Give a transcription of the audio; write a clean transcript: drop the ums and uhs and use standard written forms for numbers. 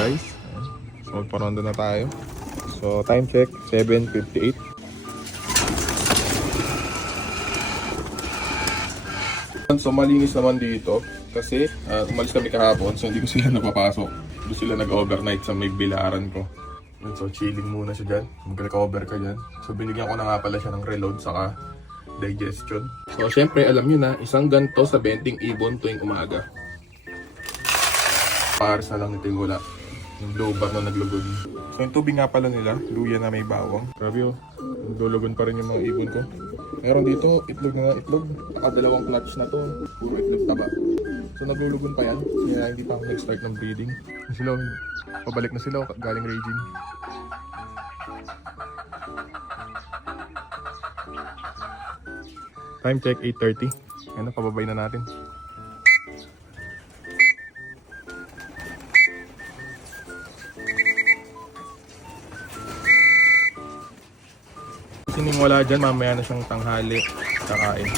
guys. So magparondo na tayo. So time check 7:58. So malinis naman dito kasi umalis kami kahapon, so hindi ko sila napapasok. Doon sila nag-overnight sa may bilaran ko. So chilling muna siya dyan, mag-recover ka dyan. So binigyan ko na nga pala siya ng reload saka digestion. So syempre alam nyo na, isang ganto sa benting ibon tuwing umaga. Pares na lang nito yung wala. Yung low bar na naglugod. So yung tubig nga pala nila, luya na may bawang. Grabe oh, naglulugon pa rin yung mga ibon ko. Meron dito, itlog na itlog. Nakadalawang clutch na to. Puro itlog taba. So naglulugon pa yan. Kaya hindi pa ako nag-start ng breeding. Sila, pabalik na sila galing raging. Time check 8:30. Ano, pababay na natin. Sining wala dyan, mamaya na siyang tanghali kakain.